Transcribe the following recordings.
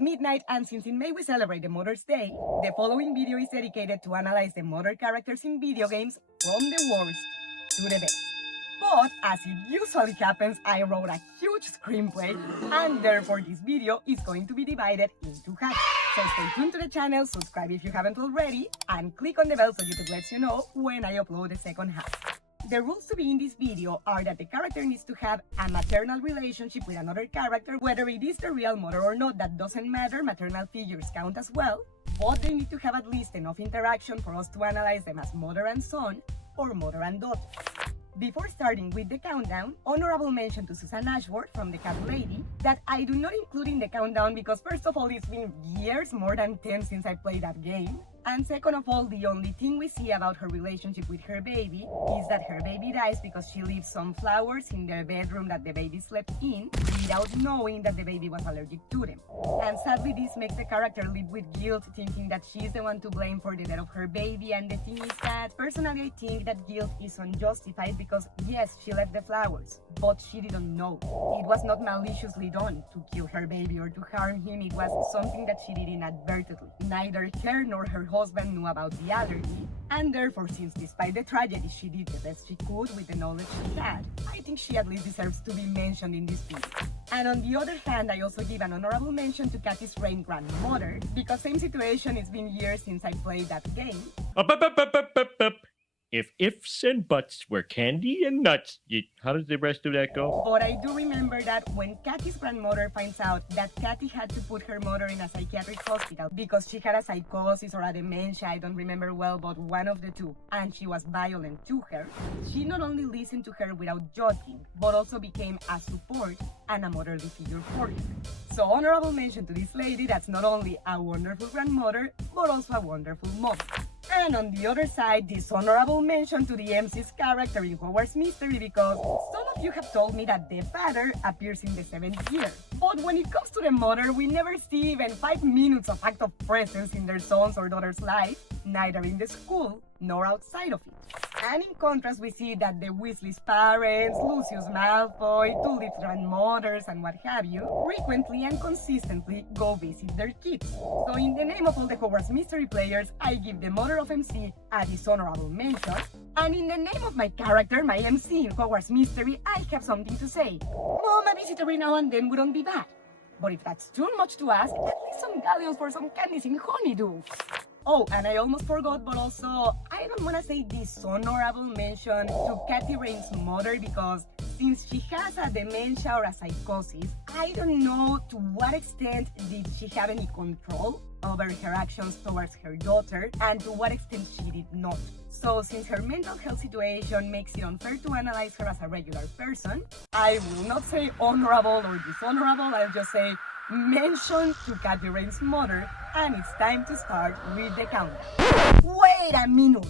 is midnight, and since in May we celebrate the Mother's Day, the following video is dedicated to analyze the mother characters in video games from the worst to the best. But as it usually happens, I wrote a huge screenplay, and therefore this video is going to be divided into halves. So stay tuned to the channel, subscribe if you haven't already, and click on the bell so YouTube lets you know when I upload the second half. The rules to be in this video are that the character needs to have a maternal relationship with another character, whether it is the real mother or not, that doesn't matter, maternal figures count as well, but they need to have at least enough interaction for us to analyze them as mother and son, or mother and daughter. Before starting with the countdown, honorable mention to Susan Ashworth from the Cat Lady, that I do not include in the countdown because first of all it's been years, more than 10 since I played that game, and second of all the only thing we see about her relationship with her baby is that her baby dies because she leaves some flowers in the bedroom that the baby slept in without knowing that the baby was allergic to them. And sadly this makes the character live with guilt, thinking that she's the one to blame for the death of her baby, and the thing is that personally I think that guilt is unjustified because yes, she left the flowers, but she didn't know. It was not maliciously done to kill her baby or to harm him, it was something that she did inadvertently. Neither her nor her husband knew about the allergy, and therefore since despite the tragedy she did the best she could with the knowledge she had, I think she at least deserves to be mentioned in this video. And on the other hand, I also give an honorable mention to Kathy's Rain grandmother, because same situation, it's been years since I played that game. Up. If ifs and buts were candy and nuts, how does the rest of that go? But I do remember that when Kathy's grandmother finds out that Kathy had to put her mother in a psychiatric hospital because she had a psychosis or a dementia, I don't remember well, but one of the two, and she was violent to her, she not only listened to her without judging, but also became a support and a motherly figure for her. So honorable mention to this lady that's not only a wonderful grandmother, but also a wonderful mom. And on the other side, dishonorable mention to the MC's character in Hogwarts Mystery, because some of you have told me that the father appears in the 7th year. But when it comes to the mother, we never see even 5 minutes of active presence in their son's or daughter's life, neither in the school nor outside of it. And in contrast, we see that the Weasley's parents, Lucius Malfoy, Tulip's grandmothers, and what have you, frequently and consistently go visit their kids. So in the name of all the Hogwarts Mystery players, I give the mother of MC a dishonorable mention, and in the name of my character, my MC in Hogwarts Mystery, I have something to say. Mom, a visit every now and then wouldn't be bad. But if that's too much to ask, at least some galleons for some candies in Honeydew. Oh, and I almost forgot, but also, I don't want to say dishonorable mention to Kathy Rain's mother, because since she has a dementia or a psychosis, I don't know to what extent did she have any control over her actions towards her daughter, and to what extent she did not. So since her mental health situation makes it unfair to analyze her as a regular person, I will not say honorable or dishonorable, I'll just say mention to Kathy Rain's mother, and it's time to start with the countdown. Wait a minute!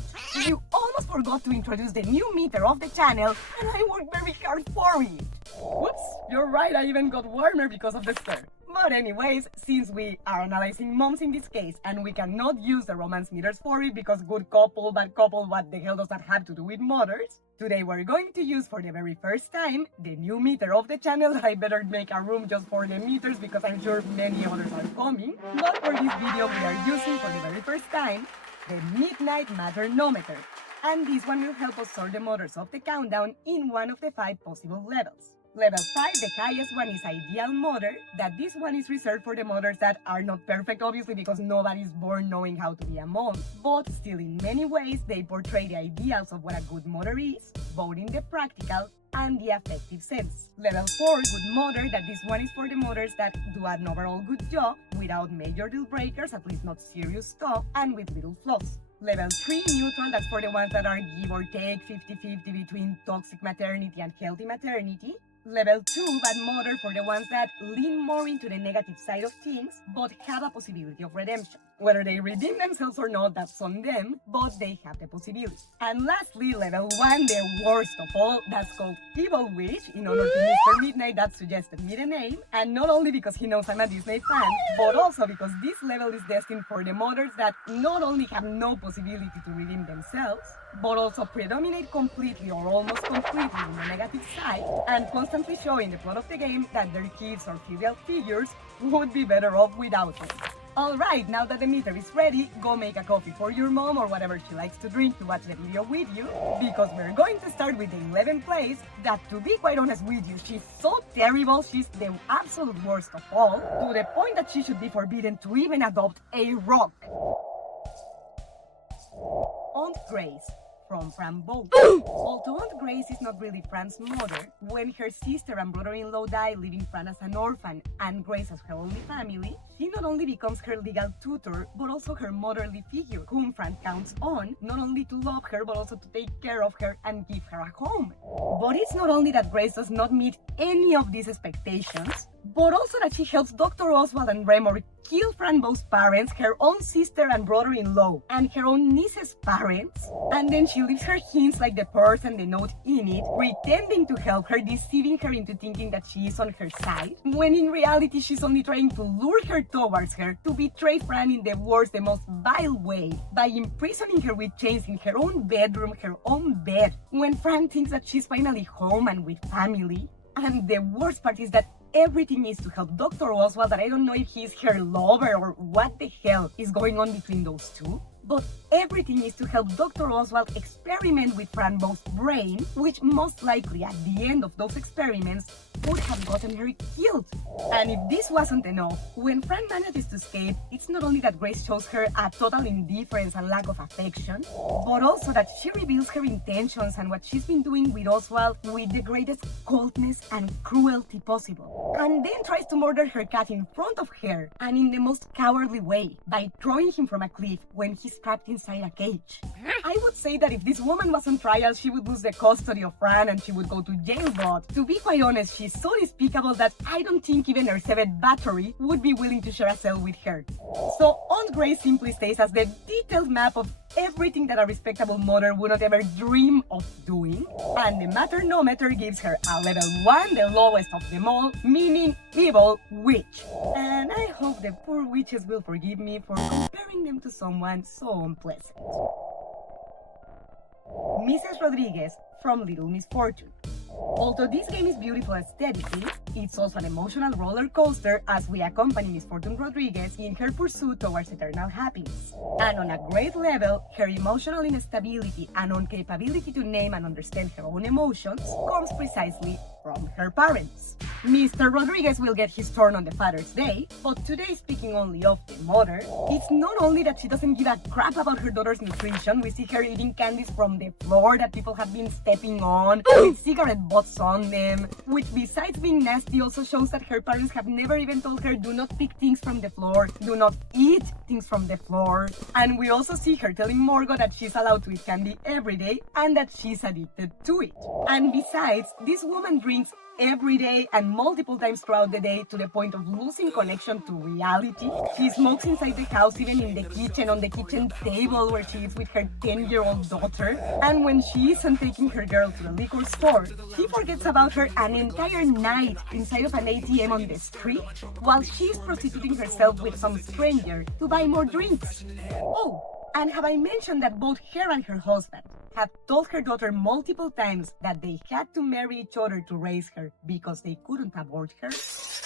You almost forgot to introduce the new meter of the channel, and I worked very hard for it! Whoops, you're right, I even got warmer because of the stir. But anyways, since we are analyzing moms in this case, and we cannot use the romance meters for it because good couple, bad couple, what the hell does that have to do with mothers? Today we're going to use for the very first time the new meter of the channel. I better make a room just for the meters because I'm sure many others are coming. But for this video we are using for the very first time the Midnight Maternometer. And this one will help us sort the mothers of the countdown in one of the 5 possible levels. Level 5, the highest one, is Ideal Mother, that this one is reserved for the mothers that are not perfect, obviously, because nobody's born knowing how to be a mom, but still in many ways they portray the ideals of what a good mother is, both in the practical and the affective sense. Level 4, Good Mother, that this one is for the mothers that do an overall good job, without major deal breakers, at least not serious stuff, and with little flaws. Level 3, Neutral, that's for the ones that are give or take 50-50 between toxic maternity and healthy maternity. Level 2, Bad Mother, for the ones that lean more into the negative side of things, but have a possibility of redemption. Whether they redeem themselves or not, that's on them, but they have the possibility. And lastly, level 1, the worst of all, that's called Evil Witch, in honor to Mr. Midnight that suggested me the name, and not only because he knows I'm a Disney fan, but also because this level is destined for the mothers that not only have no possibility to redeem themselves, but also predominate completely or almost completely in the negative side, and constantly show in the plot of the game that their kids or filial figures would be better off without them. Alright, now that the meter is ready, go make a coffee for your mom or whatever she likes to drink to watch the video with you, because we're going to start with the 11th place, that to be quite honest with you, she's so terrible, she's the absolute worst of all, to the point that she should be forbidden to even adopt a rock. Aunt Grace from Mrs.Bow. Although Aunt Grace is not really Fran's mother, when her sister and brother-in-law die, leaving Fran as an orphan and Grace as her only family, she not only becomes her legal tutor, but also her motherly figure, whom Fran counts on, not only to love her, but also to take care of her and give her a home. But it's not only that Grace does not meet any of these expectations, but also that she helps Dr. Oswald and Remor kill Mrs.Bow's parents, her own sister and brother-in-law, and her own niece's parents, and then she leaves her hints like the purse and the note in it, pretending to help her, deceiving her into thinking that she is on her side, when in reality she's only trying to lure her towards her, to betray Fran in the worst, the most vile way, by imprisoning her with chains in her own bedroom, her own bed, when Fran thinks that she's finally home and with family. And the worst part is that everything is to help Dr. Oswald, that I don't know if he's her lover or what the hell is going on between those two. But everything is to help Dr. Oswald experiment with Mrs.Bow's brain, which most likely at the end of those experiments would have gotten her killed. And if this wasn't enough, when Fran manages to escape, it's not only that Grace shows her a total indifference and lack of affection, but also that she reveals her intentions and what she's been doing with Oswald with the greatest coldness and cruelty possible. And then tries to murder her cat in front of her, and in the most cowardly way, by throwing him from a cliff when he's trapped inside a cage. I would say that if this woman was on trial, she would lose the custody of Fran and she would go to jail, but to be quite honest, she's so despicable that I don't think even her 7th battery would be willing to share a cell with her. So Aunt Grace simply stays as the detailed map of everything that a respectable mother would not ever dream of doing, and the maternometer gives her a level 1, the lowest of them all, meaning Evil Witch. And I hope the poor witches will forgive me for comparing them to someone so unpleasant. Mrs. Rodriguez from Little Miss Fortune. Although this game is beautiful aesthetically, it's also an emotional roller coaster as we accompany Miss Fortune Rodriguez in her pursuit towards eternal happiness. And on a great level, her emotional instability and incapability to name and understand her own emotions comes precisely from her parents. Mr. Rodriguez will get his turn on the Father's Day, but today, speaking only of the mother, it's not only that she doesn't give a crap about her daughter's nutrition. We see her eating candies from the floor that people have been stepping on, with cigarette butts on them, which besides being nasty also shows that her parents have never even told her do not pick things from the floor, do not eat things from the floor. And we also see her telling Morgo that she's allowed to eat candy every day and that she's addicted to it. And besides, this woman drinks every day and multiple times throughout the day to the point of losing connection to reality. She smokes inside the house, even in the kitchen, on the kitchen table where she is with her 10-year-old daughter. And when she isn't taking her girl to the liquor store, she forgets about her an entire night inside of an ATM on the street while she's prostituting herself with some stranger to buy more drinks. Oh, and have I mentioned that both her and her husband have told her daughter multiple times that they had to marry each other to raise her because they couldn't abort her?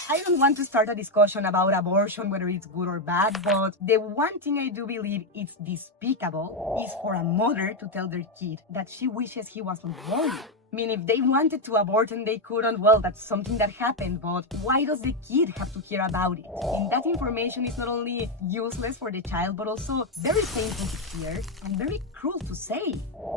I don't want to start a discussion about abortion, whether it's good or bad, but the one thing I do believe is despicable is for a mother to tell their kid that she wishes he wasn't born. I mean, if they wanted to abort and they couldn't, well, that's something that happened, but why does the kid have to hear about it? And that information is not only useless for the child, but also very painful to hear and very cruel to say.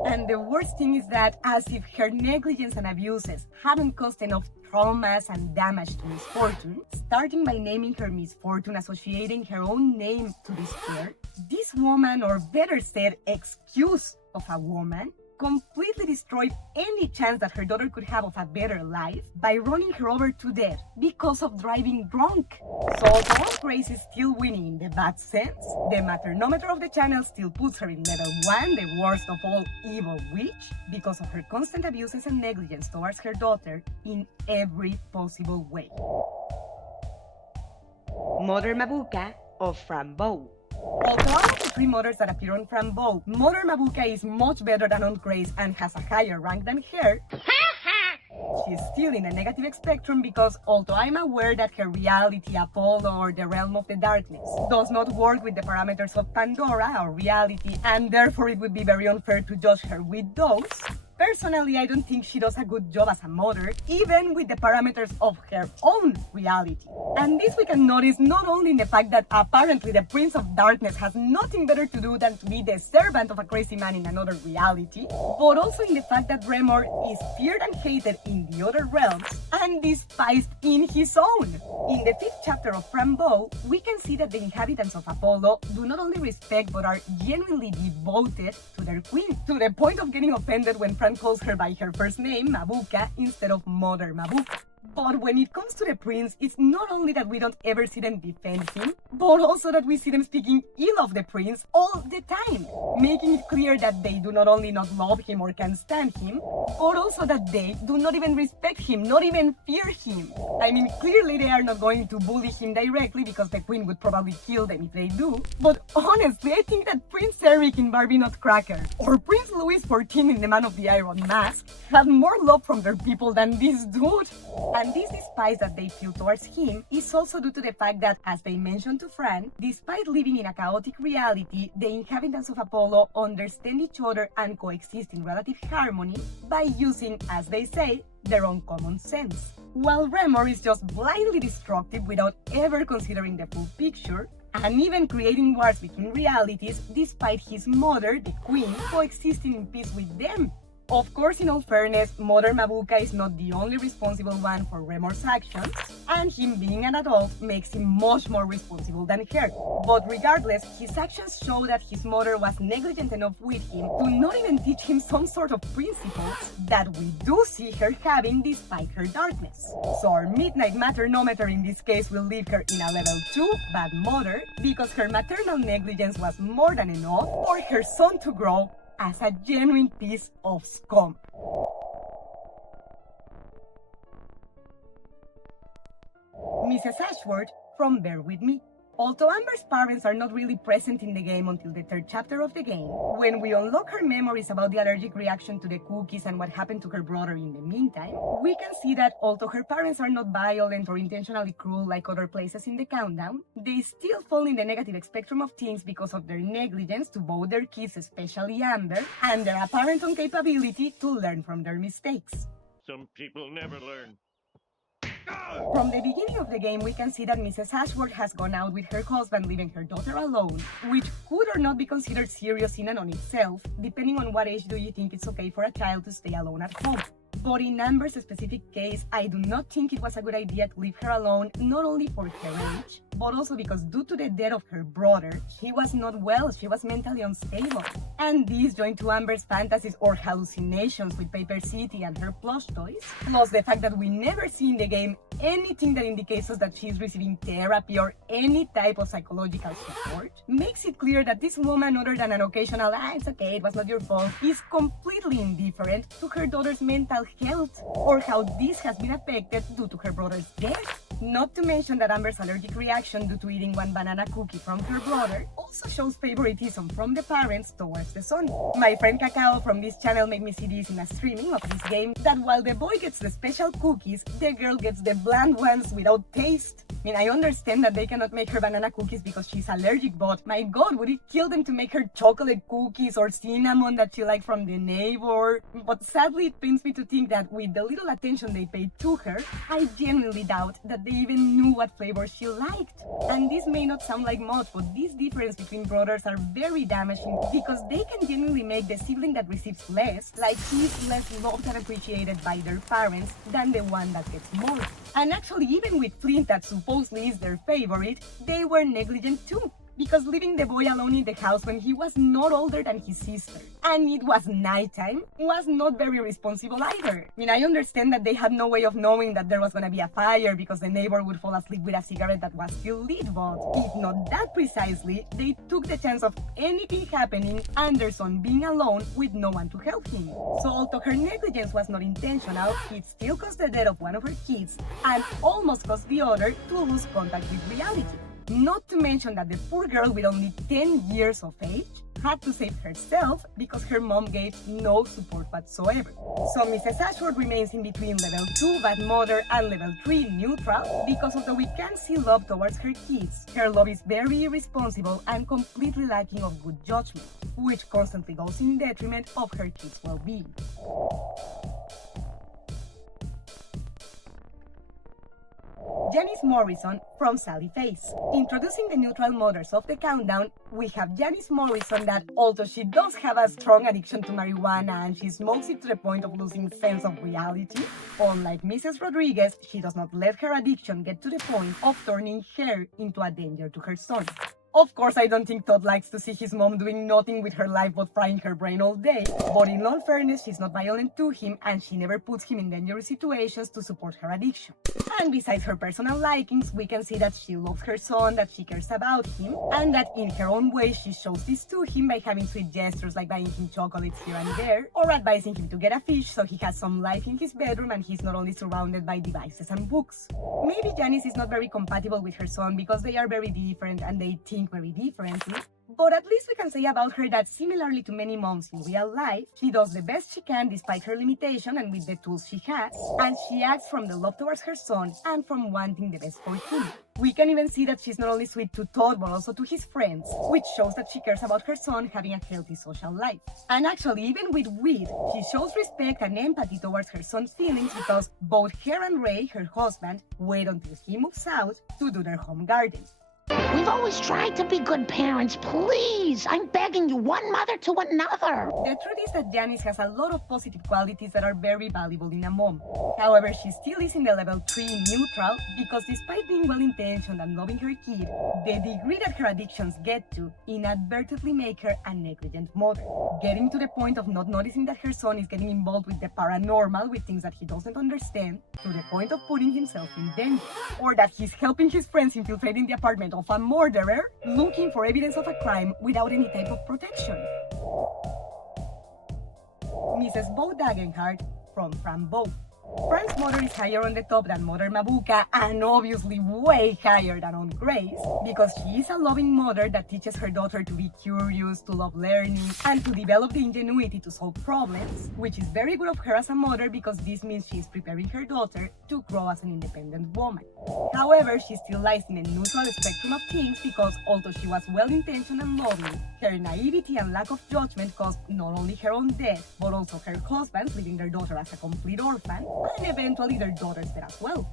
And the worst thing is that, as if her negligence and abuses hadn't caused enough traumas and damage to Miss Fortune, starting by naming her Miss Fortune, associating her own name to despair, this woman, or better said, excuse of a woman, completely destroyed any chance that her daughter could have of a better life by running her over to death because of driving drunk. So although Grace is still winning in the bad sense, the maternometer of the channel still puts her in level 1, the worst of all evil witch, because of her constant abuses and negligence towards her daughter in every possible way. Mother Mabuka of Mrs.Bow. Although out of the three mothers that appear on Mrs.Bow, Mother Mabuka is much better than Aunt Grace and has a higher rank than her, she's still in the negative spectrum because although I'm aware that her reality, Apollo, or the realm of the darkness does not work with the parameters of Pandora or reality, and therefore it would be very unfair to judge her with those, personally, I don't think she does a good job as a mother, even with the parameters of her own reality. And this we can notice not only in the fact that apparently the Prince of Darkness has nothing better to do than to be the servant of a crazy man in another reality, but also in the fact that Remor is feared and hated in the other realms and despised in his own. In the 5th chapter of Mrs.Bow, we can see that the inhabitants of Apollo do not only respect but are genuinely devoted to their queen, to the point of getting offended when Fran calls her by her first name, Mabuka, instead of Mother Mabuka. But when it comes to the prince, it's not only that we don't ever see them defend him, but also that we see them speaking ill of the prince all the time, making it clear that they do not only not love him or can stand him, but also that they do not even respect him, not even fear him. I mean, clearly they are not going to bully him directly because the queen would probably kill them if they do, but honestly, I think that Prince Eric in Barbie Nutcracker or Prince Louis XIV in The Man of the Iron Mask had more love from their people than this dude. And this despise that they feel towards him is also due to the fact that, as they mentioned to Fran, despite living in a chaotic reality, the inhabitants of Apollo understand each other and coexist in relative harmony by using, as they say, their own common sense. While Remor is just blindly destructive without ever considering the full picture, and even creating wars between realities despite his mother, the queen, coexisting in peace with them. Of course, in all fairness, Mother Mabuka is not the only responsible one for Remor's actions, and him being an adult makes him much more responsible than her. But regardless, his actions show that his mother was negligent enough with him to not even teach him some sort of principles that we do see her having despite her darkness. So our midnight maternometer in this case will leave her in a level 2 bad mother because her maternal negligence was more than enough for her son to grow as a genuine piece of scum. Mrs. Ashworth from Bear With Me. Although Amber's parents are not really present in the game until the 3rd chapter of the game, when we unlock her memories about the allergic reaction to the cookies and what happened to her brother in the meantime, we can see that although her parents are not violent or intentionally cruel like other places in the countdown, they still fall in the negative spectrum of teens because of their negligence to both their kids, especially Amber, and their apparent incapability to learn from their mistakes. Some people never learn. From the beginning of the game, we can see that Mrs. Ashworth has gone out with her husband, leaving her daughter alone, which could or not be considered serious in and on itself, depending on what age do you think it's okay for a child to stay alone at home. But in Amber's specific case, I do not think it was a good idea to leave her alone, not only for her age, but also because due to the death of her brother, she was not well, she was mentally unstable. And this joined to Amber's fantasies or hallucinations with Paper City and her plush toys, plus the fact that we never see in the game anything that indicates us that she's receiving therapy or any type of psychological support, makes it clear that this woman, other than an occasional, it's okay, it was not your fault, is completely indifferent to her daughter's mental health or how this has been affected due to her brother's death. Not to mention that Amber's allergic reaction due to eating one banana cookie from her brother also shows favoritism from the parents towards the son. My friend Cacao from this channel made me see this in a streaming of this game, that while the boy gets the special cookies, the girl gets the bland ones without taste. I mean, I understand that they cannot make her banana cookies because she's allergic, but my god, would it kill them to make her chocolate cookies or cinnamon that she liked from the neighbor? But sadly, it pains me to think that with the little attention they paid to her, I genuinely doubt that they even knew what flavor she liked. And this may not sound like much, but this difference between brothers are very damaging because they can genuinely make the sibling that receives less, like he's less loved and appreciated by their parents than the one that gets more. And actually, even with Flint, that supposedly is their favorite, they were negligent too. because leaving the boy alone in the house when he was not older than his sister, and it was nighttime, was not very responsible either. I mean, I understand that they had no way of knowing that there was gonna be a fire because the neighbor would fall asleep with a cigarette that was still lit, but if not that precisely, they took the chance of anything happening and their son being alone with no one to help him. So although her negligence was not intentional, it still caused the death of one of her kids and almost caused the other to lose contact with reality. Not to mention that the poor girl with only 10 years of age had to save herself because her mom gave no support whatsoever. So Mrs. Ashford remains in between level 2 bad mother and level 3 neutral because although we can see love towards her kids, her love is very irresponsible and completely lacking of good judgment, which constantly goes in detriment of her kids' well-being. Janice Morrison from Sally Face. Introducing the neutral mothers of the countdown, we have Janice Morrison that, although she does have a strong addiction to marijuana and she smokes it to the point of losing sense of reality, unlike Mrs. Rodriguez, she does not let her addiction get to the point of turning her into a danger to her son. Of course, I don't think Todd likes to see his mom doing nothing with her life but frying her brain all day, but in all fairness, she's not violent to him and she never puts him in dangerous situations to support her addiction. And besides her personal likings, we can see that she loves her son, that she cares about him, and that in her own way she shows this to him by having sweet gestures like buying him chocolates here and there, or advising him to get a fish so he has some life in his bedroom and he's not only surrounded by devices and books. Maybe Janice is not very compatible with her son because they are very different and they think very differently, but at least we can say about her that similarly to many moms in real life, she does the best she can despite her limitation and with the tools she has, and she acts from the love towards her son and from wanting the best for him. We can even see that she's not only sweet to Todd but also to his friends, which shows that she cares about her son having a healthy social life. And actually, even with weed, she shows respect and empathy towards her son's feelings because both her and Ray, her husband, wait until he moves out to do their home garden. We've always tried to be good parents. Please, I'm begging you, one mother to another. The truth is that Janice has a lot of positive qualities that are very valuable in a mom. However, she still is in the level 3 neutral because despite being well-intentioned and loving her kid, the degree that her addictions get to inadvertently make her a negligent mother, getting to the point of not noticing that her son is getting involved with the paranormal, with things that he doesn't understand, to the point of putting himself in danger, or that he's helping his friends infiltrating the apartment of a murderer looking for evidence of a crime without any type of protection. Mrs.Bow Dagenhart from Bow. Fran's mother is higher on the top than Mother Mabuka and obviously way higher than on Grace because she is a loving mother that teaches her daughter to be curious, to love learning, and to develop the ingenuity to solve problems, which is very good of her as a mother because this means she is preparing her daughter to grow as an independent woman. However, she still lies in a neutral spectrum of things because although she was well-intentioned and loving, her naivety and lack of judgment caused not only her own death, but also her husband's, leaving their daughter as a complete orphan, and eventually their daughter's death as well.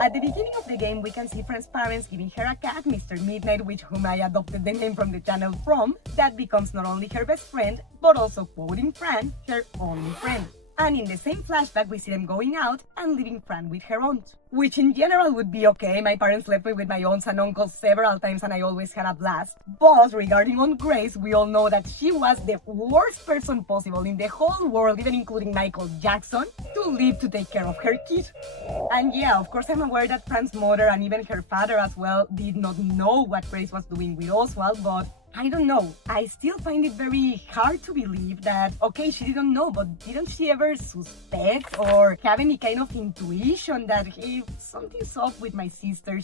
At the beginning of the game, we can see Fran's parents giving her a cat, Mr. Midnight, which whom I adopted the name from the channel from, that becomes not only her best friend, but also, quoting Fran, her only friend. And in the same flashback, we see them going out and leaving Fran with her aunt, which in general would be okay. My parents left me with my aunts and uncles several times and I always had a blast. But regarding Aunt Grace, we all know that she was the worst person possible in the whole world, even including Michael Jackson, to leave to take care of her kid. And yeah, of course I'm aware that Fran's mother and even her father as well did not know what Grace was doing with Oswald, but I don't know. I still find it very hard to believe that, okay, she didn't know, but didn't she ever suspect or have any kind of intuition that, hey, something's off with my sister?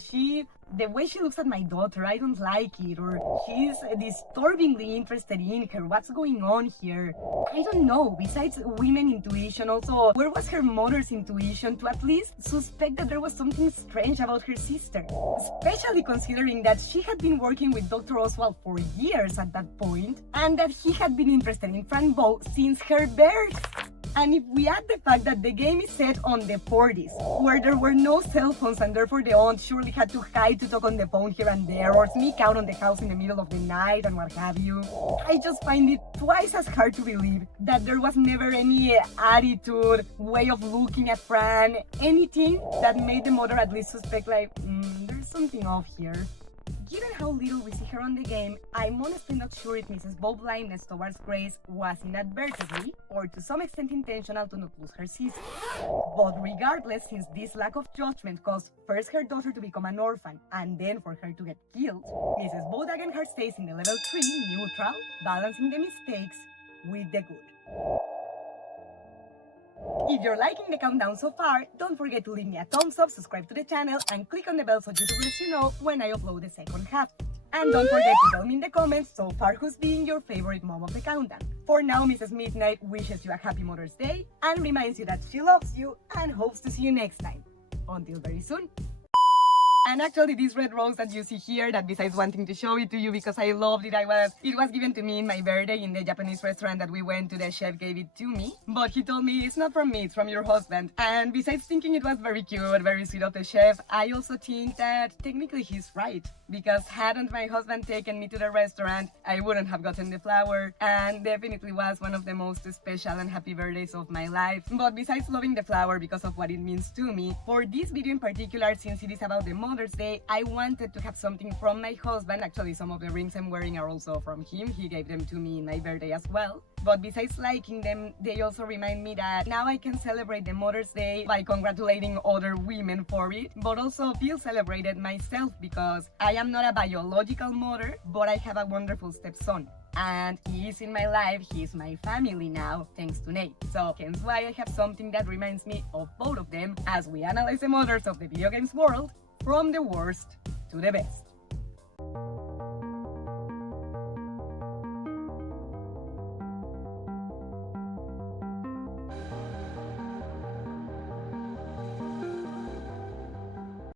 The way she looks at my daughter, I don't like it, or she's disturbingly interested in her. What's going on here? I don't know. Besides women intuition, also, where was her mother's intuition to at least suspect that there was something strange about her sister? Especially considering that she had been working with Dr. Oswald for years at that point, and that he had been interested in Fran Bow since her birth. And if we add the fact that the game is set on the 40s, where there were no cell phones and therefore the aunt surely had to hide to talk on the phone here and there or sneak out on the house in the middle of the night and what have you, I just find it twice as hard to believe that there was never any attitude, way of looking at Fran, anything that made the mother at least suspect like, there's something off here. Given how little we see her on the game, I'm honestly not sure if Mrs.Bow blindness towards Grace was inadvertently or to some extent intentional to not lose her sister. But regardless, since this lack of judgment caused first her daughter to become an orphan and then for her to get killed, Mrs.Bow Dagenhart stays in the level 3 neutral, balancing the mistakes with the good. If you're liking the countdown so far, don't forget to leave me a thumbs up, subscribe to the channel, and click on the bell so YouTube lets you know when I upload the second half. And don't forget to tell me in the comments so far who's been your favorite mom of the countdown. For now, Mrs. Midnight wishes you a happy Mother's Day and reminds you that she loves you and hopes to see you next time. Until very soon. And actually, this red rose that you see here, that besides wanting to show it to you because I loved it, it was given to me in my birthday in the Japanese restaurant that we went to. The chef gave it to me, but he told me it's not from me, it's from your husband. And besides thinking it was very cute, very sweet of the chef, I also think that technically he's right, because hadn't my husband taken me to the restaurant, I wouldn't have gotten the flower, and definitely was one of the most special and happy birthdays of my life. But besides loving the flower because of what it means to me, for this video in particular, since it is about the Mother's Day, I wanted to have something from my husband. Actually, some of the rings I'm wearing are also from him. He gave them to me in my birthday as well. But besides liking them, they also remind me that now I can celebrate the Mother's Day by congratulating other women for it, but also feel celebrated myself because I am not a biological mother, but I have a wonderful stepson. And he is in my life, he is my family now, thanks to Nate. So hence why I have something that reminds me of both of them as we analyze the mothers of the video games world from the worst to the best.